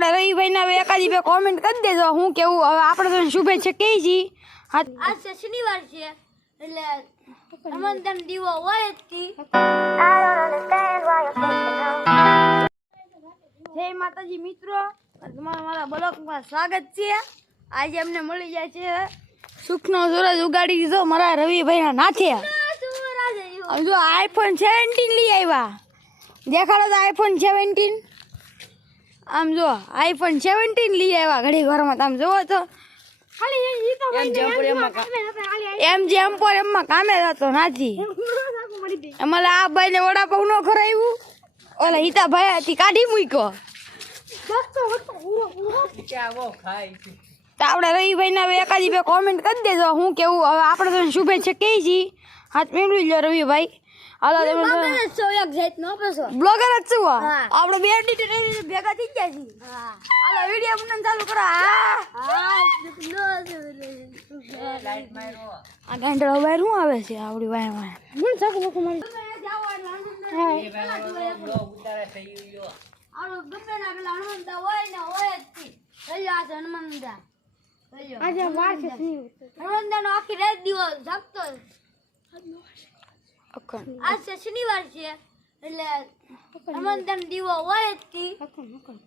આપણે રવિભાઈ ને હવે એકાદી બે કોમેન્ટ કરી દેજો હું કેવું હવે આપણે તો શુભેચ્છા કહી છી આજ શનિવાર છે એટલે રમણદાન દીવો હોય જ જય માતાજી મિત્રો તમારા મારા બ્લોગમાં સ્વાગત છે આજે અમને મળી જાય છે સુખનો સૂરજ ઉગાડી દીધો મારા રવિભાઈના નાથે જો આઈફોન 17 લઈ આવ્યા દેખાડો તો આઈફોન 17 આમ જો આઈફોન 17 લઈ આવ્યા ઘડી ઘરમાં આમ જોવો તો એમ જેમ પર એમમાં કામે જતો નથી અમારે આ ભાઈ ને વડાપાવ ન ખરાવ્યું ઓલા હિતાભાઈ હતી કાઢી મૂક્યો તો આપણે રવિભાઈ ને હવે એકાદી બે કોમેન્ટ કરી દેજો હું કેવું હવે આપણે તો શુભેચ્છા કહી છી હાથ મેળવી લો રવિભાઈ હાલો તમે બ્લોગર જ છું આપણે બે એડિટર ભેગા થઈ ગયા છીએ હાલો વિડીયો બનાવવાનું ચાલુ કરો આ ગાંડો વાયર શું આવે છે આવડી વાય વાય મને સાકુ લોકો મારી આજ શનિવાર છે એટલે રમણદાન દીવો હોય જ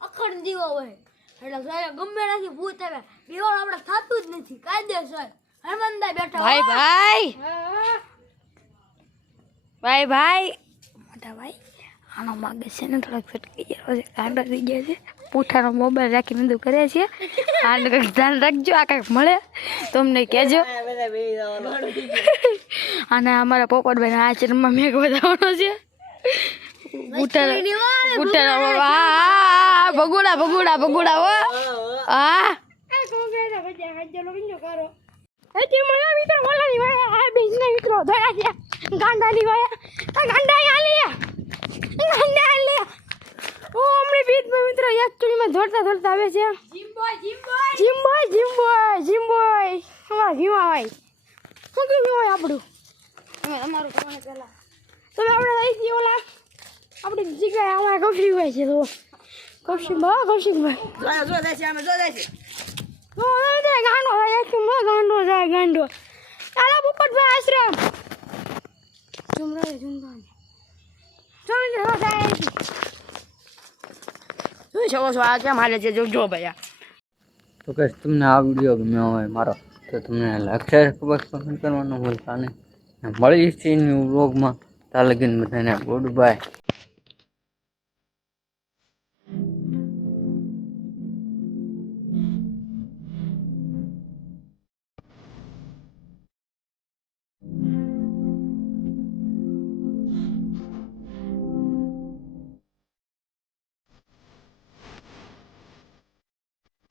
અખંડ દીવો હોય એટલે ગમે નથી ભૂત આવે દીવો આપણે થતું જ નથી કાયદેસર હરમંદા બેઠા ભાઈ મોટા ભાઈ આનો માગે છે ને થોડાક ફટકી ગયો છે કાંડો થઈ ગયા છે પૂઠાનો મોબાઈલ રાખીને બધું કરે છે આને કંઈક ધ્યાન રાખજો આ કંઈક મળે તમને કહેજો અને અમારા પોપટભાઈ ના આચરણમાં મેઘ વધારવાનો છે ભગુડા હો હા ગાંડાની ઓ હમણે બીજ મિત્રો એકચુઅલીમાં દોડતા આવે છે જીમબોય અમારા ભીમા ભાઈ શું કે ભીમા આપણું અમારું કોણ પેલા તો આપણે લઈ જઈએ ઓલા આપણી જગ્યાએ અમારા કૌશિકભાઈ છે તો કૌશિકભાઈ ગાંડો ચાલો પોપટભાઈ આશ્રમ તો કઈ તમને આ વિડીયો ગમ્યો હોય મારો તો તમને લાઈક શેર કમેન્ટ કરવાનું ભૂલતા નહીં મળી છે ન્યૂ વ્લોગમાં ત્યાં લગીને બધાને ગુડ બાય.